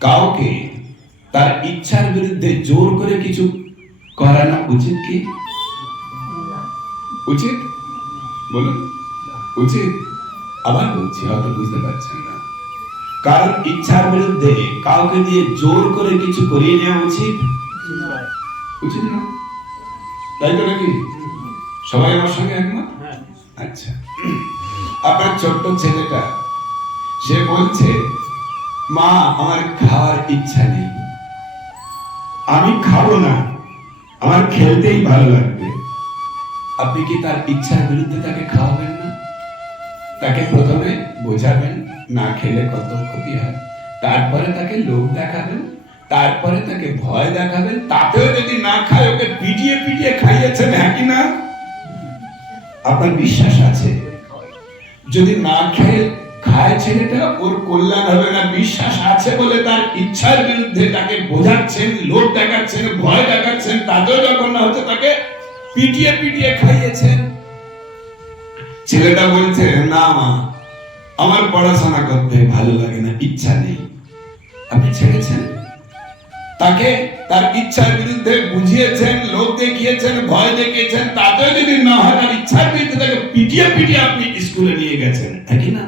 কাউকে তার ইচ্ছার বিরুদ্ধে জোর করে কিছু করানো উচিত কি? উচিত? বলুন। উচিত। আবার বলছি হয়তো বুঝতে পারছেন না। কারণ ইচ্ছার বিরুদ্ধে কাউকে দিয়ে জোর করে কিছু করিয়ে নেওয়া উচিত? উচিত না। তাই তো নাকি? সবাই আমার সঙ্গে একমত? আচ্ছা। আপনার ছোট্ট ছেলেটা সে বলছে মা, আমার খাওয়ার ইচ্ছা নেই। আমি খাব না। আমার খেলতেই ভালো লাগবে। আপনি কি তার ইচ্ছার বিরুদ্ধে তাকে খাওয়াবেন না? তাকে প্রথমে বোঝাবেন, না খেলে কত ক্ষতি হয়। তারপরে তাকে লোভ দেখাবেন, তারপরে তাকে ভয় দেখাবেন, তাতেও যদি না খায়, ওকে পিটিয়ে পিটিয়ে খাইয়েছেন হ্যাঁ কি না? আপনার বিশ্বাস আছে? যদি না খেয়ে খায় ছেলেটা ওর কল্যাণ হবে না, বিশ্বাস আছে বলে তার ইচ্ছার বিরুদ্ধে তাকে বোঝাচ্ছেন, লোভ দেখাচ্ছেন, ভয় দেখাচ্ছেন, তাতেও যখন না হচ্ছে তাকে পিটিয়ে পিটিয়ে খাইয়েছেন। ছেলেটা বলছে, না মা, আমার পড়াশোনা করতে ভালো লাগে না, ইচ্ছা নেই। আপনি ছেড়েছেন? তাকে তার ইচ্ছার বিরুদ্ধে বুঝিয়েছেন, লোভ দেখিয়েছেন, ভয় দেখিয়েছেন, তাতেও যদি না হয় তার ইচ্ছার বিরুদ্ধে তাকে পিটিয়ে পিটিয়ে আপনি স্কুলে নিয়ে গেছেন একই না?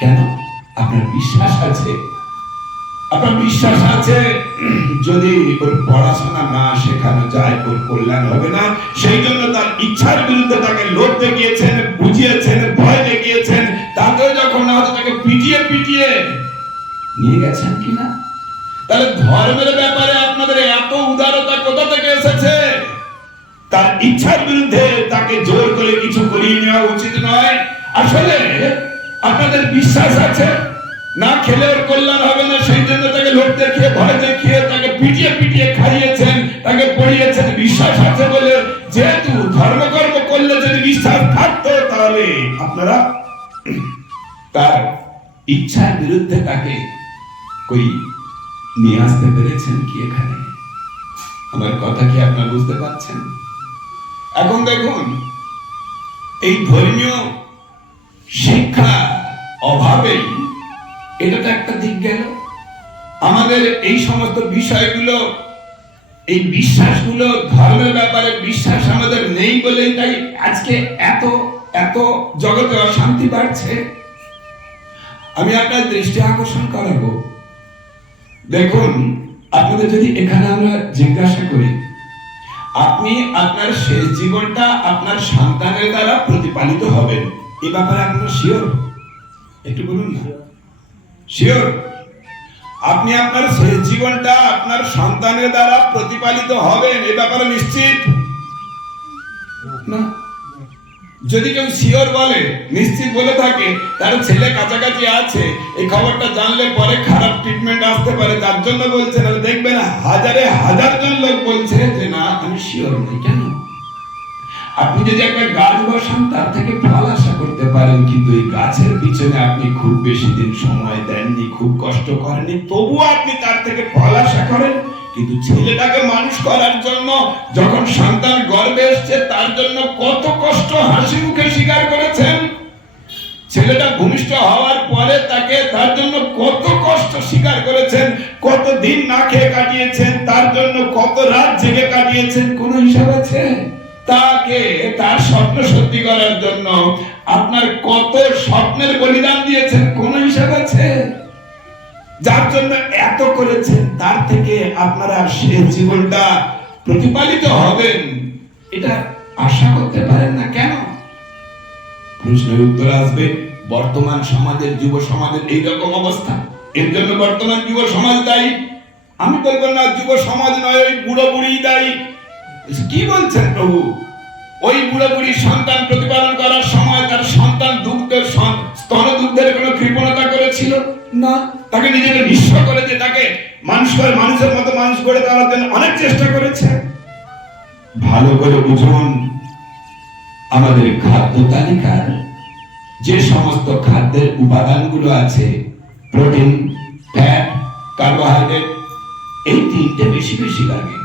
কেন? আপনার বিশ্বাস আছে? আপনার বিশ্বাস আছে? যদি ওর পড়াশোনা না শেখানো যায়, ওর কল্যাণ হবে না। সেই জন্য তার ইচ্ছার বিরুদ্ধে তাকে লোভ দেখিয়েছেন, বুঝিয়েছেন, ভয় দেখিয়েছেন। তাতেও যখন না তাকে পিটিয়ে পিটিয়ে নিয়ে গেছেন কিনা? তাহলে ধর্মের ব্যাপারে আপনাদের এত উদারতা কোথা থেকে এসেছে? তার ইচ্ছার বিরুদ্ধে তাকে জোর করে কিছু করিয়ে নেওয়া উচিত নয়। আসলে আপনাদের বিশ্বাস আছে? না খেলে ওর কল্যাণ হবে না, সেই জন্য তাকে লোক দেখিয়ে ভয় দেখিয়ে তাকে পিটিয়ে পিটিয়ে খাইয়েছেন, তাকে পড়িয়েছেন। বিশ্বাস আছে বলে যেহেতু ধর্মকর্ম করলে যদি বিশ্বাস থাকতো তাহলে আপনারা তার ইচ্ছার বিরুদ্ধে তাকে কই নিয়ে আসতে পেরেছেন কি এখানে? আমার কথা কি আপনারা বুঝতে পারছেন? এখন দেখুন, এই ধর্মীয় শিক্ষা অভাবেই এটা তো একটা দিক গেল। আমাদের এই সমস্ত বিষয়গুলো, এই বিশ্বাসগুলো, ধর্মের ব্যাপারে বিশ্বাস আমাদের নেই বলে তাই আজকে এত এত জগতে অশান্তি বাড়ছে। আমি আপনার দৃষ্টি আকর্ষণ করাবো। দেখুন, আপনাদের যদি এখানে আমরা জিজ্ঞাসা করি, আপনি আপনার শেষ জীবনটা আপনার সন্তানের দ্বারা প্রতিপালিত হবেন। এই ব্যাপারে আপনারা শিওর একটু বলুন না। শিওর আপনি আপনার জীবনটা আপনার সন্তানের দ্বারা প্রতিপালিত হবেন, এ ব্যাপারে নিশ্চিত? না। যদি কেউ শিওর বলে, নিশ্চিত বলে থাকে, তার ছেলে কাছাকাছি আছে, এই খবরটা জানলে পরে খারাপ ট্রিটমেন্ট আসতে পারে, তার জন্য বলছে না দেখবেন হাজারে হাজার জন লোক বলছে যে, না, আমি শিওর নই। কেন? আপনি যদি একটা গাছ বসান, তার থেকে ফল আশা করতে পারেন, কিন্তু এই গাছের পিছনে আপনি খুব বেশি দিন সময় দেননি, খুব কষ্ট করেননি, তবুও আপনি তার থেকে ফল আশা করেন। কিন্তু ছেলেটাকে মানুষ করার জন্য যখন সন্তান গর্ভে এসছে, তার জন্য কত কষ্ট হাসি মুখে স্বীকার করেছেন। ছেলেটা ভূমিষ্ঠ হওয়ার পরে তাকে তার জন্য কত কষ্ট স্বীকার করেছেন, কত দিন না খেয়ে কাটিয়েছেন, তার জন্য কত রাত জেগে কাটিয়েছেন, কোন হিসাব আছে? তাকে তার স্বপ্ন সত্যি করার জন্য আপনার কত স্বপ্নের বলিদান দিয়েছেন, কোন হিসাব আছে? যার জন্য এত করেছেন, তার থেকে আপনারা শেষ জীবনটা প্রতিপালিত হবেন, এটা আশা করতে পারেন না কেন? প্রশ্নের উত্তর আসবে, বর্তমান সমাজের, যুব সমাজের এইরকম অবস্থা। এর জন্য বর্তমান যুব সমাজ দায়ী। আমি বলব না, যুব সমাজ নয় বুড়ো বুড়ি দায়ী। কি বলছেন প্রভু? ওই বুড়ো বুড়ি সন্তান প্রতিপালন করার সময় তার সন্তান দুগ্ধের স্তন দুগ্ধের কোনো কৃপণতা করেছিল? না। তাকে নিজেকে নিঃস্ব করেছে তাকে মানুষ করে মানুষের মতো মানুষ করে জন্য অনেক চেষ্টা করেছে। ভালো করে বুঝুন আমাদের খাদ্য তালিকার যে সমস্ত খাদ্যের উপাদানগুলো আছে প্রোটিন ফ্যাট কার্বোহাইড্রেট এই তিনটে বেশি বেশি লাগে।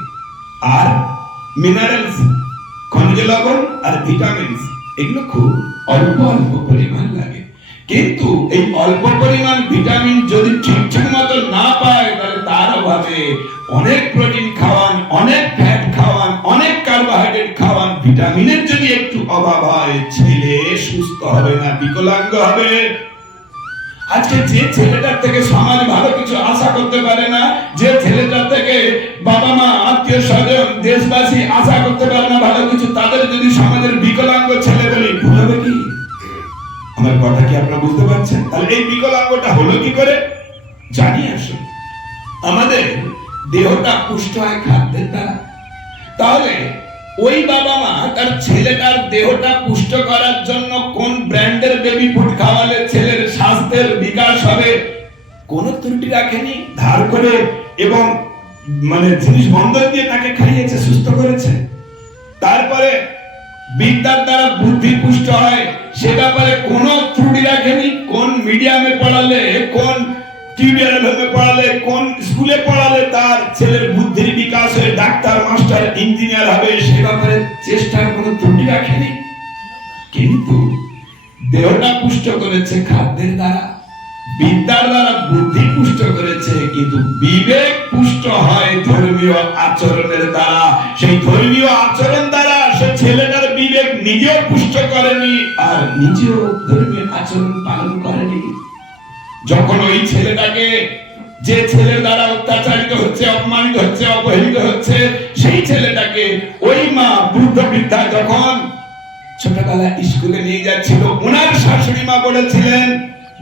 আর মিনারেলস, খনিজ লবণ আর ভিটামিনস, এগুলো খুব অল্প অল্প পরিমাণ লাগে। কিন্তু এই অল্প পরিমাণ ভিটামিন যদি ঠিকঠাক মতো না পায়, তাহলে তার অভাবে অনেক প্রোটিন খাওয়ান, অনেক ফ্যাট খাওয়ান, অনেক কার্বোহাইড্রেট খাওয়ান, ভিটামিনের যদি একটু অভাব হয়, ছেলে সুস্থ হবে না, বিকলাঙ্গ হবে। আজকে যে ছেলেটার থেকে সমাজ ভালো কিছু আশা করতে পারে না, যে ছেলেটার থেকে বাবা মা, আত্মীয় স্বজন, দেশবাসী আশা করতে পারে না ভালো কিছু, তাদের যদি সমাজের বিকলাঙ্গ ছেলে বলি, ভুল হবে কি? আমার কথা কি আপনারা বুঝতে পারছেন? তাহলে এই বিকলাঙ্গটা হলো কি করে? জানি আসুন আমাদের দেহটা পুষ্ট হয় খাদ্যের দ্বারা। তাহলে ওই বাবা মা তার ছেলেটার দেহটা পুষ্ট করার জন্য কোন ব্র্যান্ডের বেবি ফুড খাওয়ালে ছেলের স্বাস্থ্যের বিকাশ হবে। কোন ত্রুটি রাখেনি, ধার করে এবং মানে জিনিস বন্ধন দিয়ে তাকে খাইয়েছে, সুস্থ করেছে। তারপরে বিদ্যার দ্বারা বুদ্ধি পুষ্ট হয়, সে ব্যাপারে কোনো ত্রুটি রাখেনি। কোন মিডিয়ামে পড়ালে, কোন টিউটোরিয়ালে পড়ালে, কোন স্কুলে পড়ালে তার ছেলের বুদ্ধির বিকাশ হয়ে ডাক্তার, মাস্টার, ইঞ্জিনিয়ার হবে, সে ব্যাপারে চেষ্টার কোনো ত্রুটি রাখেনি। কিন্তু দেহটা পুষ্ট করেছে, খাদ্যের দ্বারা। বিদ্যার দ্বারা বুদ্ধি পুষ্ট করেছে, কিন্তু বিবেক পুষ্ট হয় ধর্মীয় আচরণের দ্বারা। সেই ধর্মীয় আচরণ দ্বারা সে ছেলেটার বিবেক নিজেও পুষ্ট করেনি, আর নিজেও ধর্মীয় আচরণ পালন করেনি। যখন ওই ছেলেটাকে, যে ছেলের দ্বারা অত্যাচারিত হচ্ছে, অপমানিত হচ্ছে, অবহেলিত হচ্ছে, সেই ছেলেটাকে ওই মা বৃদ্ধ বৃদ্ধা যখন ছোটবেলা স্কুলে নিয়ে যাচ্ছিল। ওনার শাশুড়ি মা বলেছিলেন,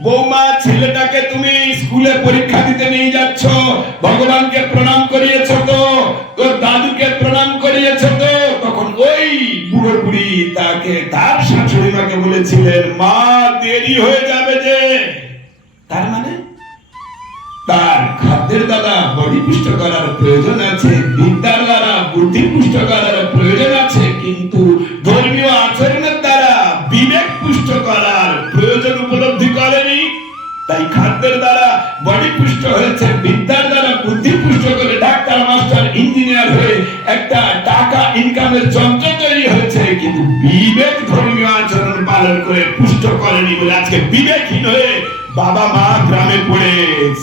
বৌমা, ছেলেটাকে তুমি স্কুলে পরীক্ষা দিতে নিয়ে যাচ্ছ। ভগবানকে প্রণাম করিয়েছ তো, তোর দাদুকে প্রণাম করিয়েছ তো। তখন ওই বুড়ো বুড়ি তাকে, তার শাশুড়ি মাকে বলেছিলেন, মা, দেরি হয়ে যাবে যে। তার তার খাদ্যের দ্বারা বডি পুষ্ট করার প্রয়োজন আছে, বিদ্যার দ্বারা বুদ্ধি পুষ্ট করার প্রয়োজন আছে, কিন্তু ধর্মীয় আচরণের দ্বারা বিবেক পুষ্ট করার প্রয়োজন উপলব্ধি করেনি। তাই খাদ্যের দ্বারা বডি পুষ্ট হয়েছে, বিদ্যার দ্বারা বুদ্ধি পুষ্ট করে ডাক্তার, মাস্টার, ইঞ্জিনিয়ার হয়ে একটা টাকা ইনকামের যন্ত্র তৈরি হয়েছে, কিন্তু বিবেক ধর্মীয় আচরণ পালন করে পুষ্ট করেনি বলে আজকে বিবেকহীন হয়ে বাবা মা গ্রামে পড়ে।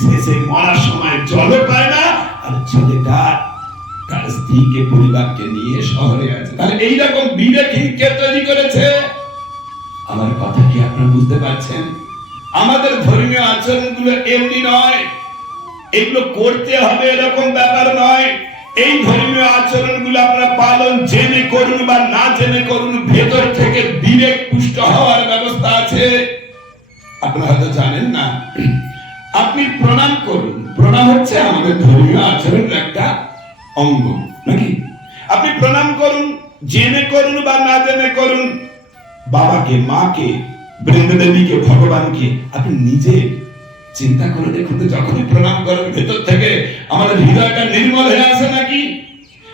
শেষে মরার সময় জলও পায় না, আর ছেলেটা তার স্ত্রীকে, পরিবারকে নিয়ে শহরে আছে। তাহলে এইরকম বিবেকহীন কে তৈরি করেছে? আমার কথা কি আপনারা বুঝতে পারছেন? আমাদের ধর্মীয় আচরণগুলো এমনি নয়। এগুলো করতে হবে এরকম ব্যাপার নয়। এই ধর্মীয় আচরণগুলো আপনারা পালন জেনে করুন বা না জেনে করুন, ভেতর থেকে বিবেক পুষ্ট হওয়ার ব্যবস্থা আছে। আপনারা হয়তো জানেন না। আপনি প্রণাম করুন। প্রণাম হচ্ছে আমাদের ধর্মীয় আচরণের একটা অঙ্গ, নাকি? আপনি প্রণাম করুন, জেনে করুন বা না জেনে করুন। বাবাকে, মাকে বৃন্দদেবীকে ভগবানকে আপনি নিজে চিন্তা করে দেখুন যখনই প্রণাম করেন, ভেতর থেকে আমাদের হৃদয়টা নির্মল হয়ে আসে নাকি?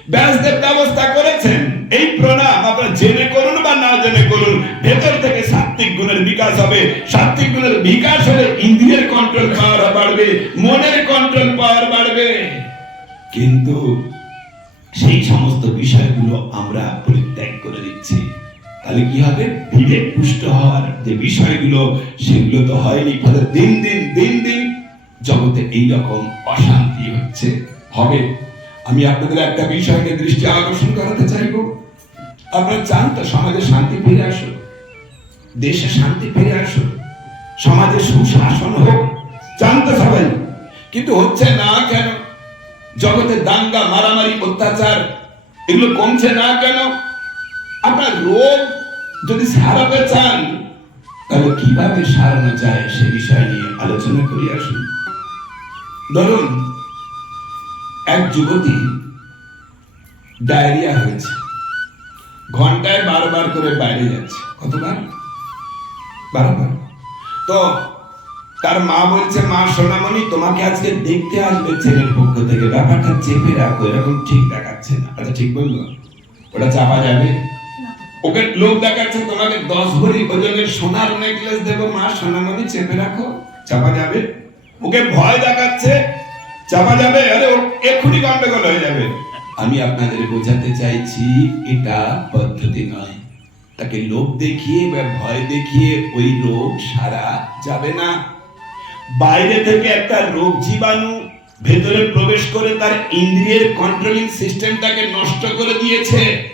ব্যাসদেব ব্যবস্থা করেছেন। এই প্রণাম আপনারা জেনে করুন বা না জেনে করুন, ভেতর থেকে সাত্বিক গুণের বিকাশ হবে। সাত্বিক গুণের বিকাশ হলে ইন্দ্রিয়ের কন্ট্রোল পাওয়ার বাড়বে, মনের কন্ট্রোল পাওয়ার বাড়বে। কিন্তু সেই সমস্ত বিষয়গুলো আমরা পরিত্যাগ করে দিচ্ছি। তাহলে কি হবে? বিবেক পুষ্ট হওয়ার যে বিষয়গুলো, সেগুলো তো হয়নি। ফলে দিন দিন দিন দিন জগতে এই রকম অশান্তি হচ্ছে। হবে। আমি আপনাদের একটা বিষয়কে দৃষ্টি আকর্ষণ করাতে চাইব। আপনারা চান তো সমাজে শান্তি ফিরে আসুক। দেশে শান্তি ফিরে আসুক। সমাজে সুশাসন হোক। চান তো সবাই। কিন্তু হচ্ছে না কেন? জগতে দাঙ্গা, মারামারি, অত্যাচার, এগুলো কমছে না কেন? আপনার রোগ যদি সারাতে চান, তাহলে কীভাবে সারানো যায় সে বিষয় নিয়ে আলোচনা করি আসুন। ধরুন, এক যুবতী ডায়রিয়া হয়েছে। ঘন্টায় বারবার করে বাইরে যাচ্ছে। কতবার? বারবার। তো তার মা বলছে, মা, সোনামণি, তোমাকে আজকে দেখতে আসবে ছেলের পক্ষ থেকে। ব্যাপারটা চেপে রাখো, এরকম ঠিক দেখাচ্ছে না। আচ্ছা ঠিক বলল? ওটা চাপা যাবে? ওকে লোক দেখাচ্ছে, তোমাকে দশ ভরি ওজনের সোনার নেকলেস দেবো। মা, সোনামণি, চেপে রাখো, চাপা যাবে। ওকে ভয় দেখাচ্ছে, চাপা যাবে। আরে, ও এক্ষুনি গন্ডগোল হয়ে যাবে। আমি আপনাদের বোঝাতে চাইছি, এটা পদ্ধতি নয়। তাকে লোক দেখিয়ে বা ভয় দেখিয়ে ওই রোগ সারা যাবে না। বাইরে থেকে একটা রোগ জীবাণু ভেতরে প্রবেশ করে তার ইন্দ্রিয়ের কন্ট্রোলিং সিস্টেমটাকে নষ্ট করে দিয়েছে।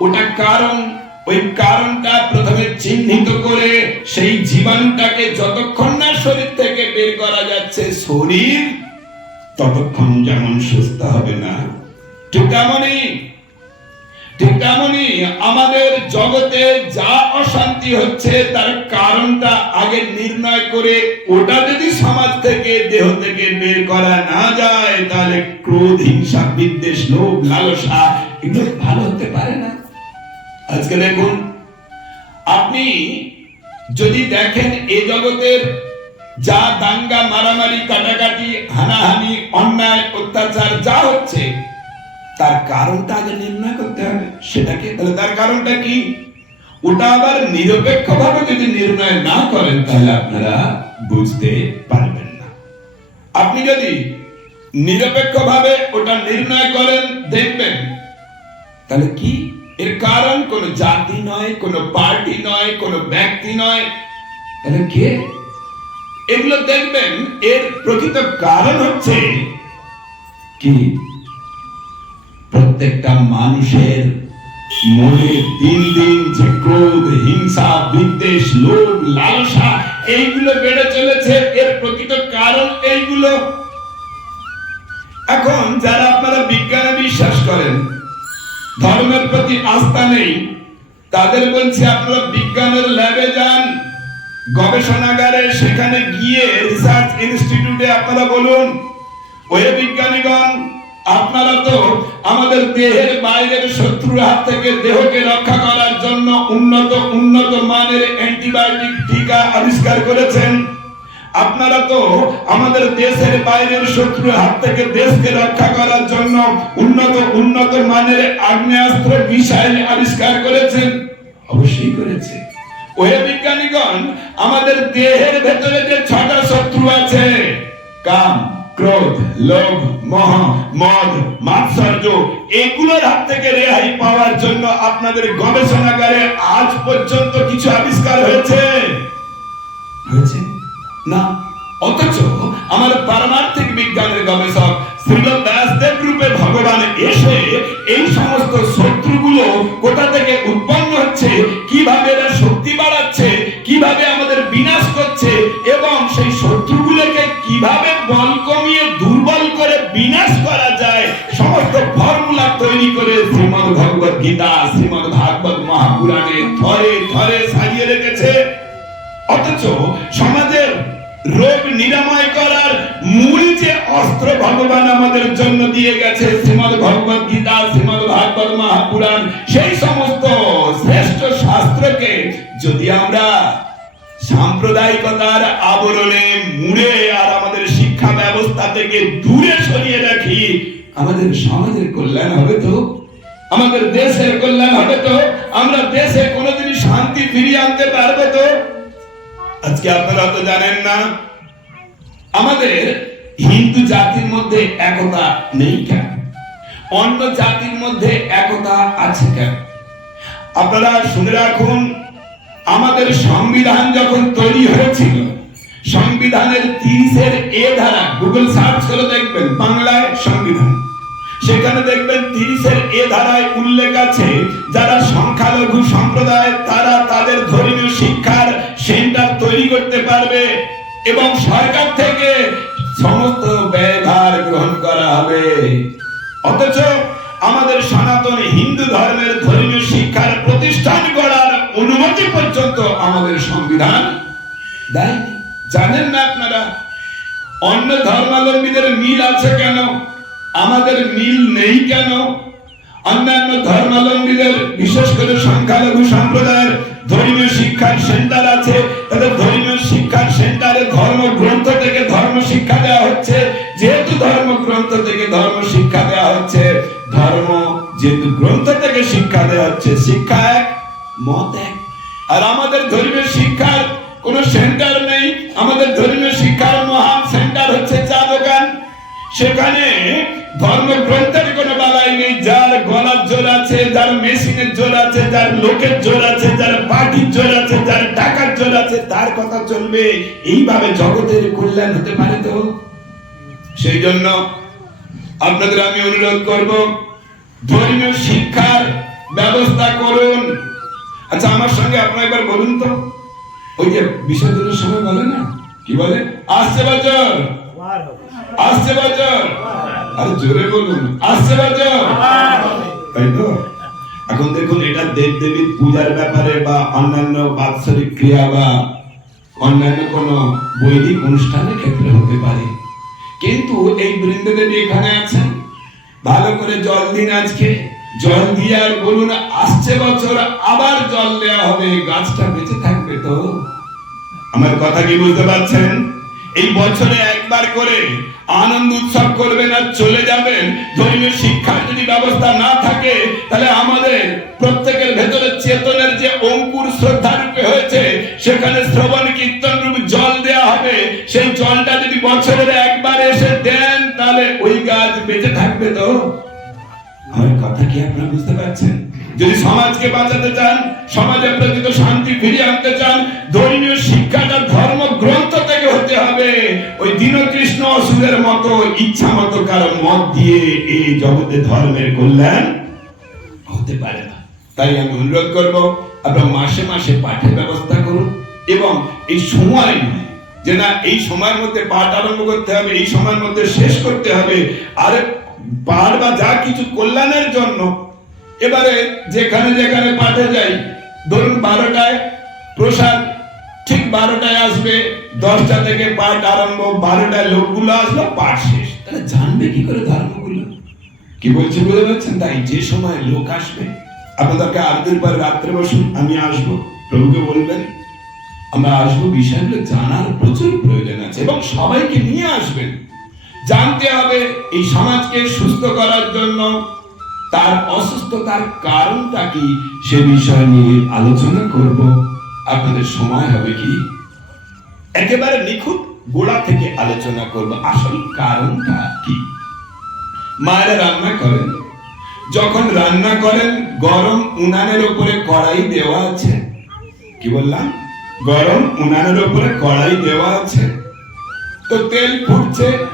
ওটা কারণ ওই কারণটা প্রথমে চিহ্নিত করে সেই জীবাণুটাকে যতক্ষণ না শরীর থেকে বের করা যাচ্ছে, শরীর ততক্ষণ যেমন সুস্থ হবে না। ঠিক তেমনই ঠিক তেমনই আমাদের জগতে যা অশান্তি হচ্ছে, তার কারণটা আগে নির্ণয় করে ওটা যদি সমাজ থেকে, দেহ থেকে বের করা না যায়, তাহলে ক্রোধ, হিংসা, বিদ্বেষ, লোভ, লালসা এগুলো ভালো হতে পারে না। আজকে দেখুন, আপনি যদি দেখেন এ জগতের যা দাঙ্গা, মারামারি, কাটাকাটি, হানাহানি, অন্যায়, অত্যাচার যা হচ্ছে, তার কারণটা আগে নির্ণয় করতে হবে। সেটাকে, তাহলে তার কারণটা কি? ওটা আবার নিরপেক্ষ ভাবে যদি নির্ণয় না করেন, তাহলে আপনারা বুঝতে পারবেন না। আপনি যদি নিরপেক্ষ ভাবে ওটা নির্ণয় করেন, দেখবেন, তাহলে কি এর কারণ কোন জাতি নয়, কোন পার্টি নয়, কোন ব্যক্তি নয়। তাহলে কে? এগুলো দেখবেন, এর প্রকৃত কারণ হচ্ছে কি? প্রত্যেকটা মানুষের মনে দিন দিন যে ক্রোধ, হিংসা, বিদ্বেষ, লোভ, লালসা, এইগুলো বেড়ে চলেছে, এর প্রকৃত কারণ এইগুলো। এখন যারা আপনারা বিজ্ঞানে বিশ্বাস করেন ধর্মের প্রতি আস্থা নেই। তাদের বলছি, আপনারা বিজ্ঞানের ল্যাবে যান। গবেষণাগারে সেখানে গিয়ে রিসার্চ ইনস্টিটিউটে আপনারা বলুন, ওই বিজ্ঞানীগণ, আপনারা তো আমাদের দেহের বাইরের শত্রুর হাত থেকে দেহকে রক্ষা করার জন্য উন্নত উন্নত মানের অ্যান্টিবায়োটিক টিকা আবিষ্কার করেছেন। আপনারা তো আমাদের দেশের বাইরের শত্রুর হাত থেকে দেশকে রক্ষা করার জন্য উন্নত উন্নত মানের আগ্নেয়াস্ত্র, মিসাইল আবিষ্কার করেছেন। অবশ্যই করেছে। ওই বিজ্ঞানীগণ, আমাদের দেহের ভেতরে যে ছটা শত্রু আছে, কাম, ক্রোধ, লোভ, মোহ, মদ, মাৎসর্য, এগুলোর হাত থেকে রেহাই পাওয়ার জন্য আপনাদের গবেষণাগারে আজ পর্যন্ত কিছু আবিষ্কার হয়েছে? হয়েছে? না, অথচ আমার পারমার্থিক বিজ্ঞানের গবেষক শ্রীল রূপে ভগবান এসে এই সমস্ত শত্রুগুলো কোথা থেকে উৎপন্ন হচ্ছে, কীভাবে এরা শক্তি বাড়াচ্ছে, কীভাবে আমাদের বিনাশ করছে, এবং সেই শত্রুগুলোকে কীভাবে বল কমিয়ে দুর্বল করে বিনাশ করা যায়, সমস্ত ফর্মুলা তৈরি করে শ্রীমদ ভগবত গীতা, শ্রীমদ ভাগবত মহাপুরাণে থরে থরে সাজিয়ে রেখেছে। অথচ সমাজের রোগ নিরাময় করার মূল যে অস্ত্র ভগবান আমাদের জন্য দিয়ে গেছে, শ্রীমদ ভগবত গীতা, শ্রীমদ ভাগবত মহাপুরাণ, সেই সমস্ত শ্রেষ্ঠ শাস্ত্রকে যদি আমরা সাম্প্রদায়িকতার আবরণে মুড়ে আর আমাদের শিক্ষা ব্যবস্থা থেকে দূরে সরিয়ে রাখি, আমাদের সমাজের কল্যাণ হবে তো? আমাদের দেশের কল্যাণ হবে তো? আমরা দেশে কোনোদিন শান্তি ফিরিয়ে আনতে পারব তো? আজকে আপনারা তো জানেন না, আমাদের হিন্দু জাতির মধ্যে একতা নেই কেন? অন্য জাতির মধ্যে একতা আছে কেন? আপনারা শুনে রাখুন, আমাদের সংবিধান যখন তৈরি হয়েছিল, সংবিধানের তিরিশের এ ধারা গুগল সার্চ করে দেখবেন, বাংলায় সংবিধান। সেখানে দেখবেন তিরিশের এ ধারায় উল্লেখ আছে, যারা সংখ্যালঘু সম্প্রদায়, তারা তাদের ধর্মীয় শিক্ষার সেন্টার তৈরি করতে পারবে এবং সরকার থেকে সমস্ত ব্যয়ভার গ্রহণ করা হবে। অথচ আমাদের সনাতন হিন্দু ধর্মের ধর্মীয় শিক্ষার প্রতিষ্ঠান করার অনুমতি পর্যন্ত আমাদের সংবিধান দেয়নি। জানেন না আপনারা? অন্য ধর্মাবলম্বীদের মিল আছে কেন? আমাদের মিল নেই কেন? অন্যান্য ধর্মাবলম্বীদের, বিশেষ করে সংখ্যালঘু সম্প্রদায়ের ধর্মীয় শিক্ষার সেন্টার আছে। তাদের ধর্মীয় শিক্ষার সেন্টারে ধর্ম গ্রন্থ থেকে ধর্ম শিক্ষা দেওয়া হচ্ছে। যেহেতু ধর্ম গ্রন্থ থেকে ধর্ম শিক্ষা দেওয়া হচ্ছে, ধর্ম যেহেতু গ্রন্থ থেকে শিক্ষা দেওয়া হচ্ছে, শিক্ষা এক, মত এক। আর আমাদের ধর্মীয় শিক্ষার কোন সেন্টার নেই। আমাদের ধর্মীয় শিক্ষার মহান সেখানে ধর্মগ্রন্থের কোনো বালাই নেই। যার গলার জোর আছে, যার মেশিনের জোর আছে, যার লোকের জোর আছে, যার পার্টির জোর আছে, যার টাকার জোর আছে, তার কথা চলবে। এইভাবে জগতের কল্যাণ হতে পারে তো? সেই জন্য আপনাদের আমি অনুরোধ করব, ধর্মীয় শিক্ষার ব্যবস্থা করুন। আচ্ছা আমার সঙ্গে আপনার একবার বলুন তো। ওই যে বিসর্জনের সময় বলে না? কি বলে? আসছে বছর। আসছে আরে জোরে বলুন, আসছে তাই তো? এখন দেখুন, এটা দেব দেবীর পূজার ব্যাপারে বা অন্যান্য বাৎসরিক ক্রিয়া বা অন্যান্য কোন বৈদিক অনুষ্ঠানের ক্ষেত্রে হতে পারে। কিন্তু এই বৃন্দে দেবী এখানে আছেন। ভালো করে জল দিন আজকে। জল দিয়ে আর বলুন, আসছে বছর, আবার জল দেওয়া হবে। গাছটা বেঁচে থাকবে তো। আমার কথা কি বুঝতে পারছেন? এই বছরে একবার করে আনন্দ উৎসব করবেন আর চলে যাবেন। ধর্মীয় শিক্ষার যদি ব্যবস্থা না থাকে, তাহলে আমাদের প্রত্যেকের ভেতরে চেতনের যে অঙ্কুর শ্রদ্ধা রূপে হয়েছে, সেখানে শ্রবণ কীর্তন রূপে জল দেওয়া হবে। সেই জলটা যদি বছরের একবার এসে দেন, তাহলে ওই গাছ বেঁচে থাকবে তো। আমার কথা কি আপনারা বুঝতে পারছেন? যদি সমাজকে বাঁচাতে চান, সমাজে প্রকৃত শান্তি ফিরিয়ে আনতে চান, ধর্মীয় শিক্ষাটা ধর্ম ওই দীনকৃষ্ণ অসুরের মতো, ইচ্ছা মতো কারও মত দিয়ে এই জগতে ধর্মের কল্যাণ হতে পারে না। তাই আমি অনুরোধ করব, আপনারা মাসে মাসে পাঠের ব্যবস্থা করুন এবং এই সময় যে না, এই সময়ের মধ্যে পাঠ আরম্ভ করতে হবে, এই সময়ের মধ্যে শেষ করতে হবে, আর পাঠ বা যা কিছু কল্যাণের জন্য, এবারে যেখানে যেখানে পাঠে যাই, ধরুন বারোটায় প্রসাদ বারোটায় আসবে, দশটা থেকে পাঠ আরম্ভ, বারোটায় লোকগুলো আসলো, পাঠ শেষ। তাহলে জানবে কি করে ধর্মগুলো? কি বলছে বুঝতে পারছেন? তাই যে সময় লোক আসবে, আপনাদেরকে আট পর রাত্রে বসুন, আমি আসব। প্রভুকে বলবেন, আমরা আসব বিষয়গুলো জানার প্রচুর প্রয়োজন আছে এবং সবাইকে নিয়ে আসবেন। জানতে হবে এই সমাজকে সুস্থ করার জন্য, তার অসুস্থতার কারণটা কি, সে বিষয় নিয়ে আলোচনা করব। আপনাদের সময় হবে কি? একেবারে নিখুঁত গোড়া থেকে আলোচনা করব আসল কারণটা কি? মায়েরা রান্না করেন। যখন রান্না করেন, গরম উনানের উপরে কড়াই দেওয়া আছে। কি বললাম? গরম উনানের উপরে কড়াই দেওয়া আছে। তো তেল ফুটছে।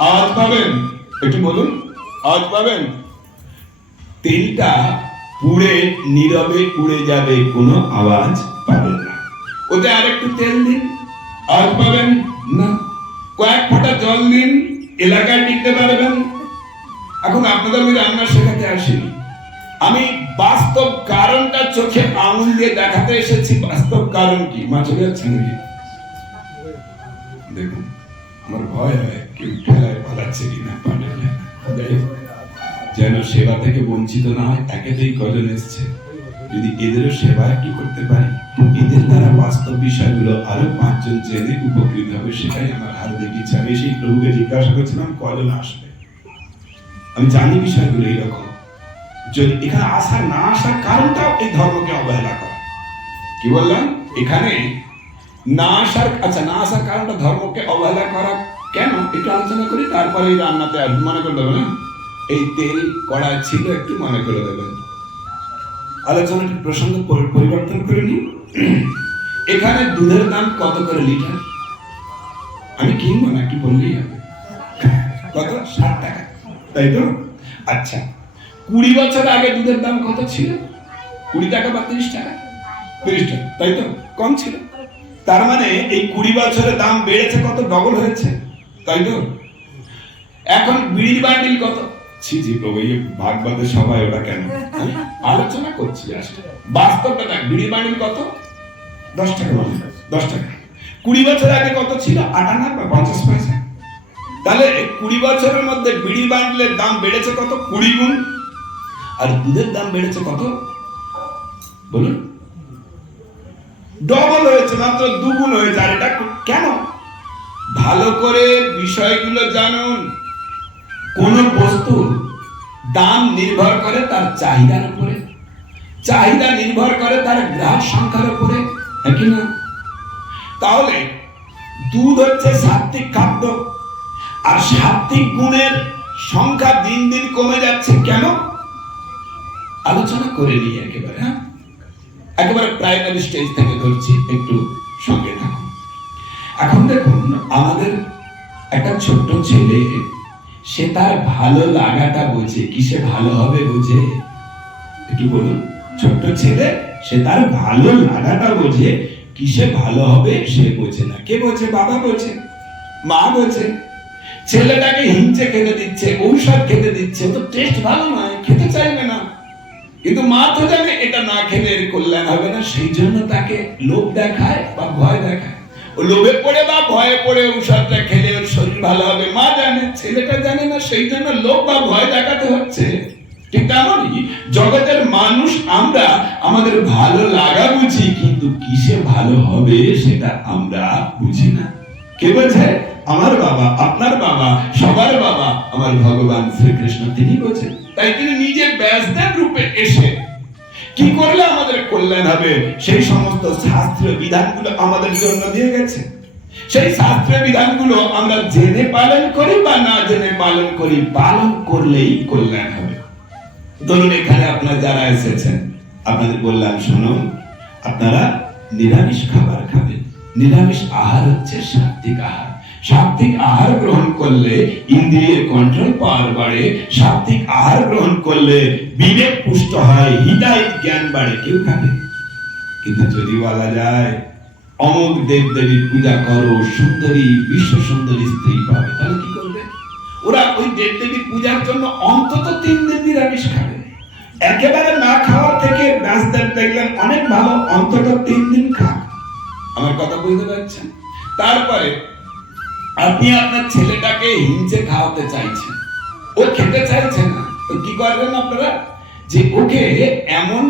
আওয়াজ পাবেন। একটু বলুন। আওয়াজ পাবেন। তেলটা পুড়ে নীরবে উড়ে যাবে কোনো আওয়াজ পাবে না। ওতে আরেকটু তেল দিন আর পাবেন না। কয়েক ফোঁটা জল দিন এলাকায় টিকতে পারবেন। এখন আপনাদের আমি রান্না শেখাতে আসিনি। আমি বাস্তব কারণটা চোখে আঙুল দিয়ে দেখাতে এসেছি। বাস্তব কারণ কি? মা চলে যাচ্ছে দেখুন আমার ভয় হয় কেউ খেলায় পালাচ্ছে কিনা হোক, যেন সেবা থেকে বঞ্চিত না হয়, একেতেই কজন এসছে। যদি এদেরও সেবা একটু করতে পারি, এদের দ্বারা বাস্তব বিষয়গুলো আরও পাঁচজন জেনে উপকৃত হবে, সেটাই আমার হার্দিক ইচ্ছা। আমি সেই প্রভুকে জিজ্ঞাসা করছিলাম, কজন আসবে? আমি জানি বিষয়গুলো এইরকম। যদি এখানে আসার না আসার কারণটাও এই ধর্মকে অবহেলা করা। কি বললাম? এখানে না আসার আচ্ছা না আসার কারণটা ধর্মকে অবহেলা করা কেন? একটু আলোচনা করি তারপরে এই রান্নাতে মনে করে দেবেন হ্যাঁ? এই তেল, কড়া ছিল, একটু মনে করে দেবেন। আলোচনার প্রসঙ্গ পরি- পরিবর্তন করে নিই। এখানে দুধের দাম কত করে লিটার? আমি কিনবো না কি বললেই হবে? কত? ষাট টাকা। তাই তো? আচ্ছা কুড়ি বছর আগে দুধের দাম কত ছিল? কুড়ি টাকা বা তিরিশ টাকা? তিরিশ টাকা, তাই তো? কম ছিল। তার মানে এই কুড়ি বছরে দাম বেড়েছে কত, ডবল হয়েছে? তাই তো? এখন বিড়ির বান্ডিল কত? ছি প্রভু, এই সবাই ওটা কেন? আলোচনা করছি just। বাস্তবটা দেখ বিড়ির বান্ডিল কত? দশ টাকা দশ টাকা। কুড়ি বছর আগে কত ছিল? আটান্ন বা পঞ্চাশ পয়সা। তাহলে কুড়ি বছরের মধ্যে বিড়ি বান্ডলের দাম বেড়েছে কত? কুড়ি গুণ। আর দুধের দাম বেড়েছে কত? বলুন। ডবল হয়েছে, মাত্র দুগুণ হয়েছে। আর এটা কেন? ভালো করে বিষয়গুলো জানুন। কোন বস্তুর দাম নির্ভর করে তার চাহিদার উপরে, চাহিদা নির্ভর করে তার গ্রাহক সংখ্যার উপরে হ্যাঁ কি না? তাহলে দুধ হচ্ছে সাত্বিক খাদ্য, আর সাত্বিক গুণের সংখ্যা দিন দিন কমে যাচ্ছে কেন? আলোচনা করে নিই একেবারে হ্যাঁ? একেবারে প্রাইমারি স্টেজ থেকে ধরছি, একটু সঙ্গে থাকুন। এখন দেখুন, আমাদের একটা ছোট্ট ছেলে সে তার ভালো লাগাটা বোঝে। কিসে ভালো হবে বোঝে? একটু বলুন। ছোট্ট ছেলে, সে তার ভালো লাগাটা বোঝে। কিসে ভালো হবে সে বোঝে না। কে বোঝে? বাবা বোঝে। মা বোঝে। ছেলেটাকে হিংচে খেতে দিচ্ছে, ঔষধ খেতে দিচ্ছে। তো টেস্ট ভালো নয়, খেতে চাইবে না। কিন্তু মা তো জানে, এটা না খেলে এর কল্যাণ হবে না। সেই জন্য তাকে লোভ দেখায় বা ভয় দেখায়। লোভে পড়ে বা ভয়ে পড়ে ঔষধটা খেলে ওর শরীর ভালো হবে। মা জানে, ছেলেটা জানে না, সেই জন্য লোভ বা ভয় দেখাতে হচ্ছে। ঠিক তেমনই জগতের মানুষ আমরা, আমাদের ভালো লাগা বুঝি, কিন্তু কিসে ভালো হবে সেটা আমরা বুঝি না। কে বলছে আমার বাবা, আপনার বাবা, সবার বাবা, আমার ভগবান শ্রীকৃষ্ণ তিনি বলছেন তাই তিনি নিজে ব্যাসদেব রূপে এসে কি করলে আমাদের কল্যাণ হবে? সেই সমস্ত শাস্ত্রীয় বিধানগুলো আমাদের জন্য দিয়ে গেছে। সেই শাস্ত্রীয় বিধানগুলো আমরা জেনে পালন করি বা না জেনে পালন করি, পালন করলেই কল্যাণ হবে। ধরুন এখানে আপনারা যারা এসেছেন, আপনাদের বললাম শুনুন আপনারা নিরামিষ খাবার খাবেন। নিরামিষ আহার হচ্ছে সাত্বিক আহার। সাত্বিক আহার গ্রহণ করলে ইন্দ্রিয়ের কন্ট্রোল পাওয়ার বাড়ে। সাত্বিক আহার গ্রহণ করলে বিবেক পুষ্ট হয়, হৃদয় জ্ঞান বাড়ে, কেউ খাবে কিন্তু যদি বলা যায় অমুক দেব দেবীর পূজা করো, সুন্দরী, বিশ্ব সুন্দরী স্ত্রী পাবে, তাহলে কি করবে? ওরা ওই দেব দেবীর পূজার জন্য অন্তত তিন দিন নিরামিষ খাবে। একেবারে না খাওয়ার থেকে ব্যাসদেব দেখলেন, অনেক ভালো, অন্তত তিন দিন খাক। আমার কথা বুঝতে পারছেন? তারপরে আপনি আপনার ছেলেটাকে হিংসে খাওয়াতে চাইছেন। ও খেতে চাইছে না। তো কি করবেন আপনারা? যে ওকে এমন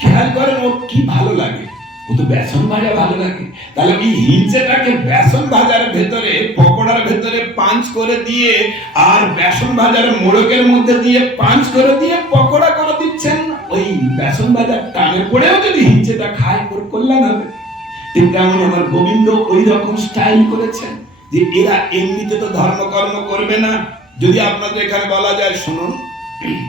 খেয়াল করেন, ওর কি ভালো লাগে? ও তো বেসন ভাজা ভালো লাগে। তাহলে ওই হিংসেটাকে বেসন ভাজার ভেতরে, পকোড়ার ভেতরে পাঞ্চ করে দিয়ে, আর বেসন ভাজার মোড়কের মধ্যে দিয়ে পাঞ্চ করে দিয়ে পকোড়া করে দিচ্ছেন। ওই বেসন ভাজার টানে পড়েও যদি হিংসেটা খায়, ওর কল্যাণ হবে। তেমন আমার গোবিন্দ ওই রকম স্টাইল করেছেন। যে এরা এমনিতে তো ধর্মকর্ম করবে না। যদি আপনাদের এখানে বলা যায়, শুনুন,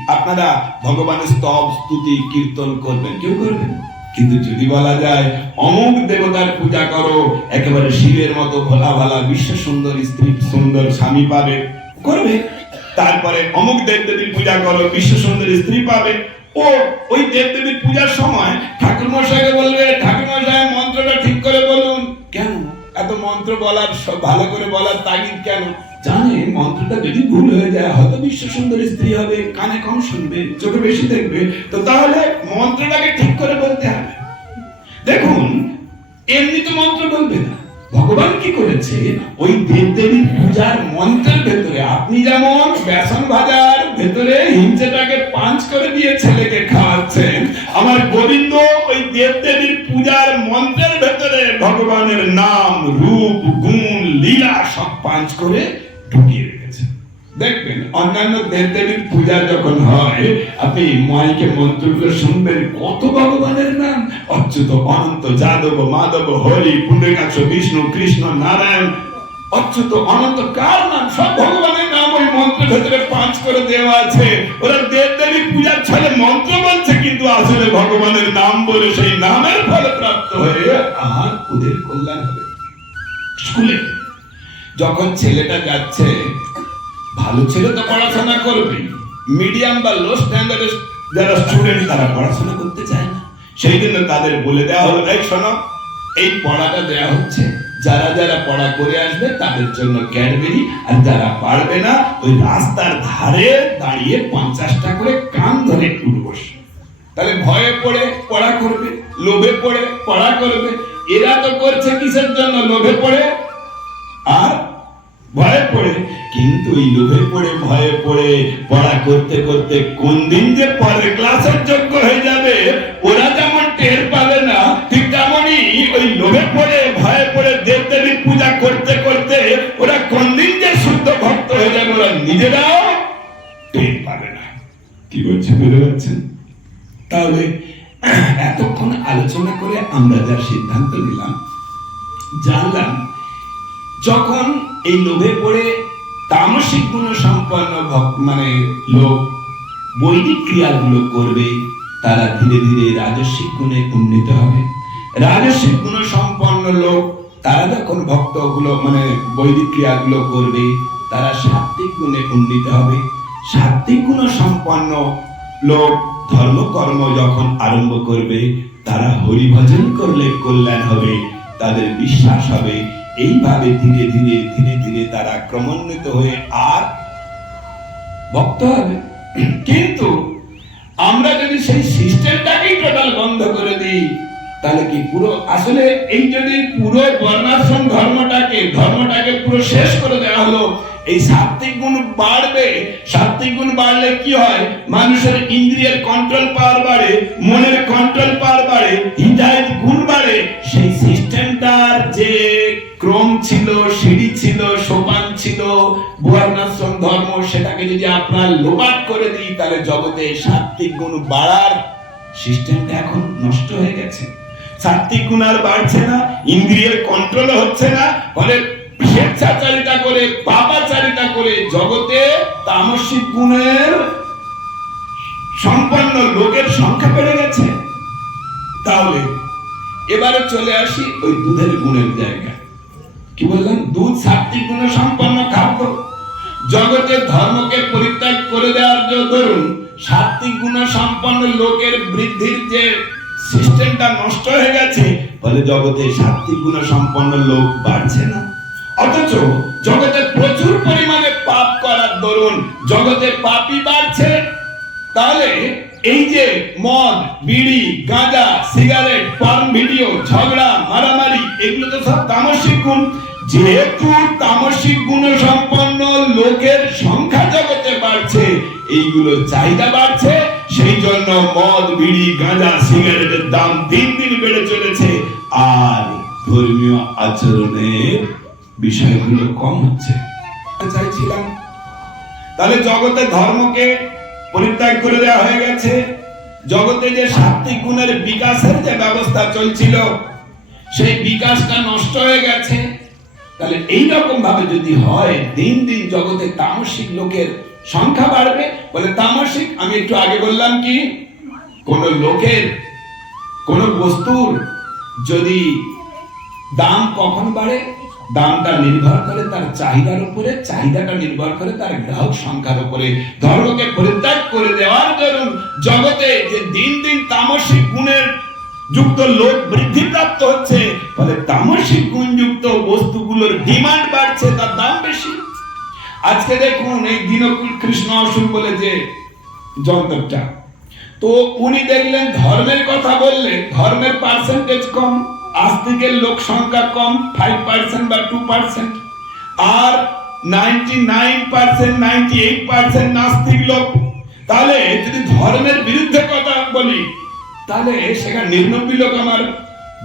আপনারা ভগবানের স্তব, স্তুতি, কীর্তন করবেন, কেউ করবেন কিন্তু যদি বলা যায়, অমুক দেবতার পূজা করো, একেবারে শিবের মতো ভোলা ভালা, বিশ্ব সুন্দর স্ত্রী, সুন্দর স্বামী পাবে, করবে। তারপরে অমুক দেব দেবীর পূজা করো, বিশ্ব সুন্দর স্ত্রী পাবে। ও, ওই দেব দেবীর পূজার সময় ঠাকুর মশাইকে বলবে ঠাকুর মশাই মন্ত্রটা ঠিক করে এত মন্ত্র বলার ভালো করে বলার তাগিদ কেন? জানে, মন্ত্রটা যদি ভুল হয়ে যায়, হয়তো বিশ্ব সুন্দর স্ত্রী হবে, কানে কম শুনবে, চোখে বেশি দেখবে। তো তাহলে মন্ত্রটাকে ঠিক করে বলতে হবে। দেখুন, এমনি তো মন্ত্র বলবে না। ভগবান কি করেছে? ওই দেব দেবীর পূজার মন্ত্রের ভেতরে, আপনি যেমন বেসন ভাজার ভেতরে হিংসেটাকে পাঞ্চ করে দিয়ে ছেলেকে খাওয়াচ্ছেন, আমার গোবিন্দ ওই দেব দেবীর পূজার মন্ত্রের ভেতরে ভগবানের নাম, রূপ, গুণ, লীলা সব পাঞ্চ করে ঢুকিয়ে রেখেছে। দেখবেন, অন্যান্য দেব দেবীর পূজা যখন হয়, আপনি মাইকে মন্ত্রগুলো শুনবেন, কত ভগবানের নাম? অচ্যুত অনন্ত যাদব, মাধব, হরি পুণ্ডরীকাক্ষ বিষ্ণু, কৃষ্ণ, নারায়ণ অচ্যুত অনন্ত কার নাম? সব ভগবানের নাম ওই মন্ত্রের ভেতরে পাঁচ করে দেওয়া আছে। ওরা দেব দেবী পূজার ছলে মন্ত্র বলছে, কিন্তু আসলে ভগবানের নাম বলে সেই নামের ফলে প্রাপ্ত হয়ে আর ওদের কল্যাণ হবে। স্কুলে যখন ছেলেটা যাচ্ছে, ভালো ছেলে তো পড়াশোনা করবে। মিডিয়াম বা লো স্ট্যান্ডার্ডের যারা স্টুডেন্ট তারা পড়াশোনা করতে চায় না। সেই জন্য তাদের বলে দেওয়া হলো, এই শোনো, এই পড়াটা দেওয়া হচ্ছে। যারা যারা পড়া করে আসবে, তাদের জন্য ক্যাডবেরি। আর যারা পারবে না, ওই রাস্তার ধারে দাঁড়িয়ে পঞ্চাশটা করে কান ধরে উঠবস তাহলে ভয়ে পড়ে, পড়া করবে, লোভে পড়ে, পড়া করবে। এরা তো করছে কিসের জন্য? লোভে পড়ে? আর ভয়ে পড়ে। কিন্তু এই লোভে পড়ে, ভয়ে পড়ে, পড়া করতে করতে কোন দিন যে পরের ক্লাসের যোগ্য হয়ে যাবে, ওরা যেমন টের পাবে ওরা কোন দিন যে শুদ্ধ ভক্ত হয়ে যাবে ওরা নিজেরাও টের পাবে না। কি বলছে বুঝতে পারছেন? তাহলে এতক্ষণ আলোচনা করে আমরা যা সিদ্ধান্ত নিলাম জানলাম যখন এই লোভে পড়ে তামসিক গুণ সম্পন্ন মানে লোক বৈদিক ক্রিয়াগুলো করবে তারা ধীরে ধীরে রাজস্বিক গুণে উন্নীত হবে। রাজস্বিক গুণ সম্পন্ন লোক তারা যখন ভক্তগুলো মানে বৈদিক ক্রিয়াগুলো করবে, তারা সাত্বিক গুণে উন্নীত হবে। সাত্বিক গুণ সম্পন্ন লোক ধর্মকর্ম যখন আরম্ভ করবে, তারা হরিভজন করলে কল্যাণ হবে, তাদের বিশ্বাস হবে। এইভাবে ধীরে ধীরে ধীরে ধীরে তারা ক্রমান্বিত হয়ে আর ভক্ত হবে। কিন্তু আমরা যদি সেই সিস্টেমটাকেই টোটাল বন্ধ করে দিই তাহলে কি পুরো আসলে এই যদি পুরো বর্ণাশ্রম ধর্মটাকে ধর্মটাকে পুরো শেষ করে দেওয়া হলো, এই সাত্বিক গুণ বাড়বে। সাত্বিক গুণ বাড়লে কি হয়? মানুষের ইন্দ্রিয়ের কন্ট্রোল পাওয়ার বাড়ে, মনের কন্ট্রোল পাওয়ার বাড়ে হৃদয়ের গুণ বাড়ে। সেই সিস্টেমটার যে ক্রম ছিল, সিঁড়ি ছিল, সোপান ছিল, বর্ণাশ্রম ধর্ম, সেটাকে যদি আপনার লোপাট করে দিই, তাহলে জগতে সাত্বিক গুণ বাড়ার সিস্টেমটা এখন নষ্ট হয়ে গেছে। সাত্বিক গুণ বাড়ছে না, ইন্দ্রিয়ের কন্ট্রোল হচ্ছে না, ফলে স্বেচ্ছাচারিতা করে, পাপাচারিতা করে জগতে তামসিক গুণের সম্পন্ন লোকের সংখ্যা বেড়ে গেছে। তাহলে এবারে চলে আসি ওই দুধের গুণের জায়গায়। কি বললাম দুধ সাত্বিক গুণ সম্পন্ন খাদ্য। জগতের ধর্মকে পরিত্যাগ করে দেওয়ার যে ধরুন সাত্বিক গুণ সম্পন্ন লোকের বৃদ্ধির যে সিস্টেমটা নষ্ট হয়ে গেছে, ফলে জগতে সাত্বিক গুণ সম্পন্ন লোক বাড়ছে না। অথচ জগতে প্রচুর পরিমাণে পাপ করার দরুন জগতে পাপই বাড়ছে। তাহলে এই যে মদ, বিড়ি, গাঁজা, সিগারেট, পান, ভিডিও, ঝগড়া, মারামারি, এগুলো তো সব তামসিক গুণ। যেহেতু তামসিক গুণ সম্পন্ন লোকের সংখ্যা জগতে বাড়ছে, এইগুলো চাহিদা বাড়ছে। সেই জন্য মদ, বিড়ি, গাঁজা, সিগারেটের দাম দিন দিন বেড়ে চলেছে। আর ধর্মীয় আচরণের বিষয়গুলো কম হচ্ছে। চাইছিলাম, তাহলে জগতে ধর্মকে পরিত্যাগ করে দেওয়া হয়ে গেছে। জগতে যে সাত্বিক গুণের বিকাশের যে ব্যবস্থা চলছিল, সেই বিকাশটা নষ্ট হয়ে গেছে। তাহলে এই রকম ভাবে যদি হয়, দিন দিন জগতে তামসিক লোকের সংখ্যা বাড়বে। বলে তামাসিক আমি একটু আগে বললাম কি, কোন লোকের, কোন বস্তুর যদি দাম কখন বাড়ে, দামটা নির্ভর করে তার চাহিদার উপরে, চাহিদাটা নির্ভর করে তার গ্রাহক সংখ্যার উপরে। ধর্মকে পরিত্যাগ করে দেওয়ার দরুন জগতে যে দিন দিন তামসিক গুণের যুক্ত লোক বৃদ্ধি প্রাপ্ত হচ্ছে, ফলে তামসিক গুণ যুক্ত বস্তুগুলোর ডিমান্ড বাড়ছে, তার দাম বেশি। আজকে দেখুন এই দীনকুল কৃষ্ণ অসুর বলে যে যন্ত্রটা তো উনি দেখলেন ধর্মের কথা বললেন ধর্মের পার্সেন্টেজ কম, আস্তিকের লোক সংখ্যা কম ফাইভ পার্সেন্ট বা টু পার্সেন্ট আর ninety nine percent ninety eight percent নাস্তিক লোক। তাহলে যদি ধর্মের বিরুদ্ধে কথা বলি, তাহলে সেখানে নির্নব্বই লোক আমার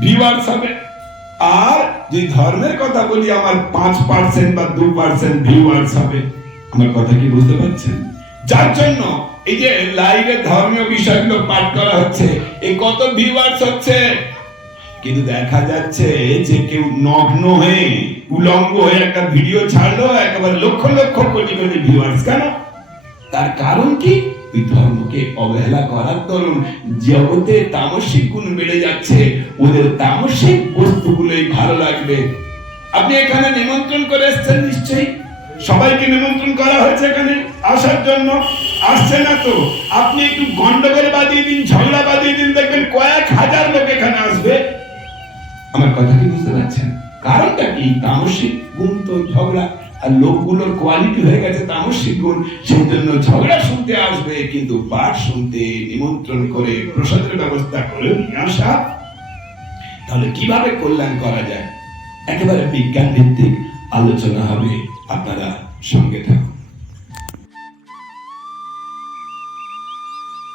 ভিউয়ার্স হবে। আর যদি ধর্মের কথা বলি, আমার পাঁচ পার্সেন্ট বা দু পার্সেন্ট ভিউয়ার্স হবে। আমার কথা কি বুঝতে পারছেন? যার জন্য এই যে লাইভে ধর্মীয় বিষয়গুলো পাঠ করা হচ্ছে এই কত ভিউয়ার্স হচ্ছে? কিন্তু দেখা যাচ্ছে যে কেউ নগ্ন হয়ে, উলঙ্গ হয়ে একটা ভিডিও ছাড়লো, একেবারে লক্ষ লক্ষ কোটি কোটি ভিউয়ার্স কেন? তার কারণ কি? ওই ধর্মকে অবহেলা করার দরুন জগতে তামসিক গুণ বেড়ে যাচ্ছে, ওদের তামসিক বস্তুগুলোই ভালো লাগবে। আপনি এখানে নিমন্ত্রণ করে এসেছেন নিশ্চয়ই? সবাইকে নিমন্ত্রণ করা হয়েছে এখানে আসার জন্য। আসছে না তো? আপনি একটু গন্ডগোল বাদিয়ে দিন, ঝগড়া বাদিয়ে দিন, দেখবেন কয়েক হাজার লোক এখানে আসবে। আমার কথা কি বুঝতে পারছেন? কারণটা কি? তামসিক গুণ তো ঝগড়া। আর লোকগুলোর কোয়ালিটি হয়ে গেছে তামসিক গুণ সেই জন্য ঝগড়া শুনতে আসবে, কিন্তু পাঠ শুনতে, নিমন্ত্রণ করে প্রসাদের ব্যবস্থা করে নিয়ে আসা। তাহলে কীভাবে কল্যাণ করা যায়? একেবারে বিজ্ঞান ভিত্তিক আলোচনা হবে। আপনারা সঙ্গে থাকুন।